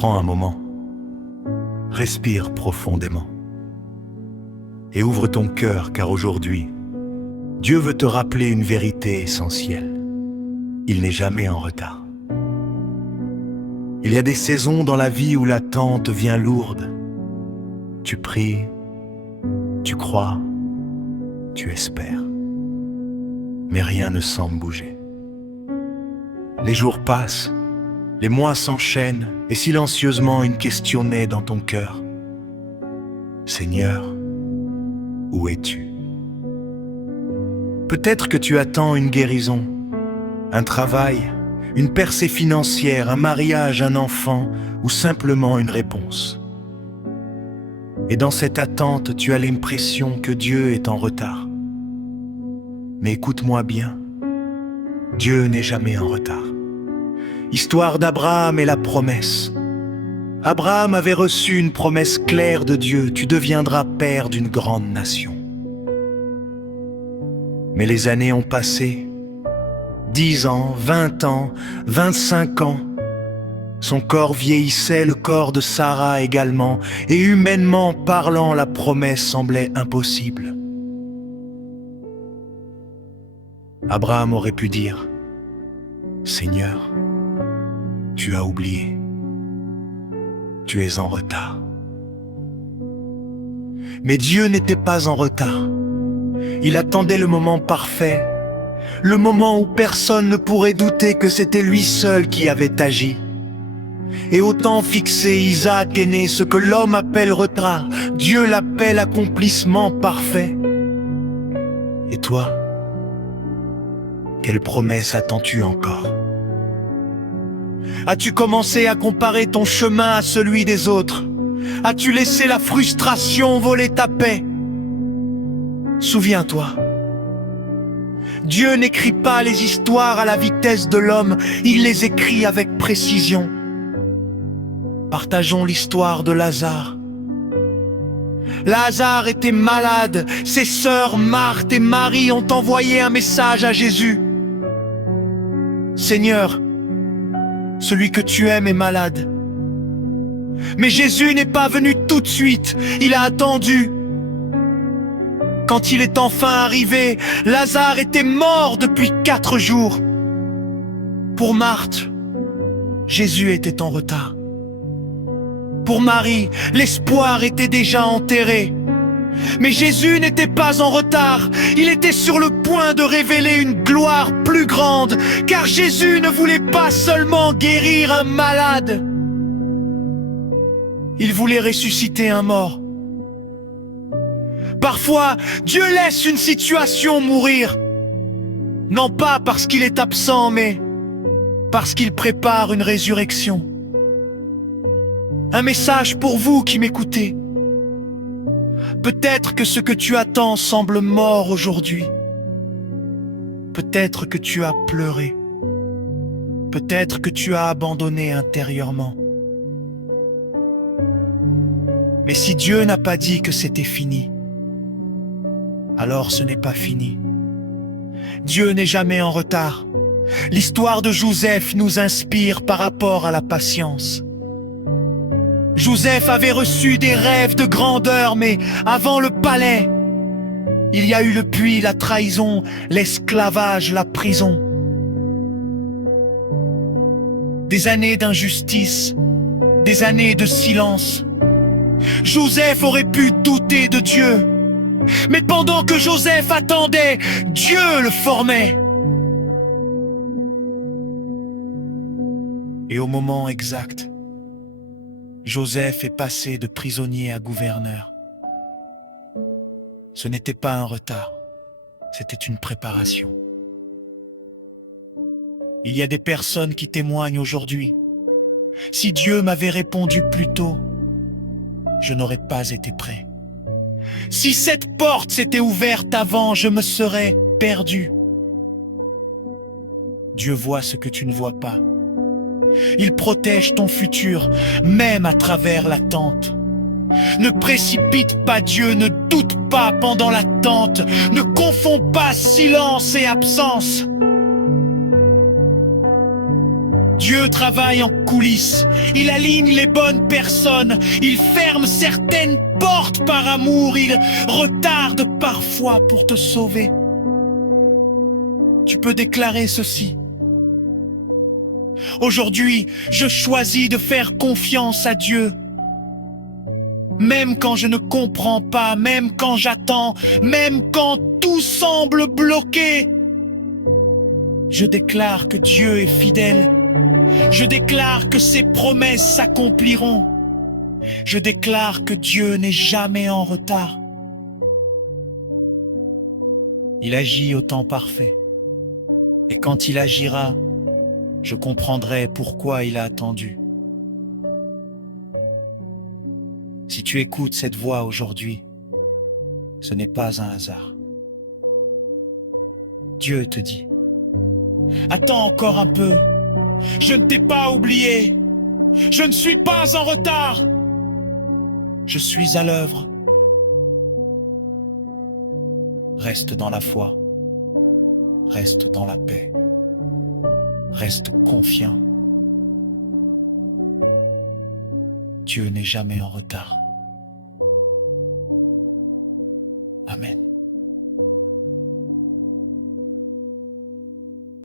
Prends un moment, respire profondément et ouvre ton cœur, car aujourd'hui, Dieu veut te rappeler une vérité essentielle. Il n'est jamais en retard. Il y a des saisons dans la vie où l'attente devient lourde. Tu pries, tu crois, tu espères. Mais rien ne semble bouger. Les jours passent, les mois s'enchaînent et silencieusement une question naît dans ton cœur. Seigneur, où es-tu? Peut-être que tu attends une guérison, un travail, une percée financière, un mariage, un enfant ou simplement une réponse. Et dans cette attente, tu as l'impression que Dieu est en retard. Mais écoute-moi bien, Dieu n'est jamais en retard. Histoire d'Abraham et la promesse. Abraham avait reçu une promesse claire de Dieu, tu deviendras père d'une grande nation. Mais les années ont passé, 10 ans, 20 ans, 25 ans. Son corps vieillissait, le corps de Sarah également, et humainement parlant, la promesse semblait impossible. Abraham aurait pu dire, « Seigneur, tu as oublié, tu es en retard. » Mais Dieu n'était pas en retard. Il attendait le moment parfait, le moment où personne ne pourrait douter que c'était lui seul qui avait agi. Et au temps fixé, Isaac est né, ce que l'homme appelle retard, Dieu l'appelle accomplissement parfait. Et toi, quelle promesse attends-tu encore? As-tu commencé à comparer ton chemin à celui des autres? As-tu laissé la frustration voler ta paix? Souviens-toi, Dieu n'écrit pas les histoires à la vitesse de l'homme, il les écrit avec précision. Partageons l'histoire de Lazare. Lazare était malade, ses sœurs Marthe et Marie ont envoyé un message à Jésus. Seigneur, celui que tu aimes est malade. Mais Jésus n'est pas venu tout de suite, il a attendu. Quand il est enfin arrivé, Lazare était mort depuis 4 jours. Pour Marthe, Jésus était en retard. Pour Marie, l'espoir était déjà enterré. Mais Jésus n'était pas en retard, il était sur le point de révéler une gloire plus grande, car Jésus ne voulait pas seulement guérir un malade. Il voulait ressusciter un mort. Parfois, Dieu laisse une situation mourir, non pas parce qu'il est absent, mais parce qu'il prépare une résurrection. Un message pour vous qui m'écoutez. Peut-être que ce que tu attends semble mort aujourd'hui. Peut-être que tu as pleuré. Peut-être que tu as abandonné intérieurement. Mais si Dieu n'a pas dit que c'était fini, alors ce n'est pas fini. Dieu n'est jamais en retard. L'histoire de Joseph nous inspire par rapport à la patience. Joseph avait reçu des rêves de grandeur, mais avant le palais, il y a eu le puits, la trahison, l'esclavage, la prison. Des années d'injustice, des années de silence. Joseph aurait pu douter de Dieu. Mais pendant que Joseph attendait, Dieu le formait. Et au moment exact, Joseph est passé de prisonnier à gouverneur. Ce n'était pas un retard, c'était une préparation. Il y a des personnes qui témoignent aujourd'hui. Si Dieu m'avait répondu plus tôt, je n'aurais pas été prêt. Si cette porte s'était ouverte avant, je me serais perdu. Dieu voit ce que tu ne vois pas. Il protège ton futur, même à travers l'attente. Ne précipite pas Dieu, ne doute pas pendant l'attente, ne confonds pas silence et absence. Dieu travaille en coulisses, il aligne les bonnes personnes, il ferme certaines portes par amour, il retarde parfois pour te sauver. Tu peux déclarer ceci. Aujourd'hui, je choisis de faire confiance à Dieu. Même quand je ne comprends pas, même quand j'attends, même quand tout semble bloqué, je déclare que Dieu est fidèle. Je déclare que ses promesses s'accompliront. Je déclare que Dieu n'est jamais en retard. Il agit au temps parfait. Et quand il agira, je comprendrai pourquoi il a attendu. Si tu écoutes cette voix aujourd'hui, ce n'est pas un hasard. Dieu te dit, attends encore un peu. Je ne t'ai pas oublié. Je ne suis pas en retard. Je suis à l'œuvre. Reste dans la foi. Reste dans la paix. Reste confiant. Dieu n'est jamais en retard. Amen.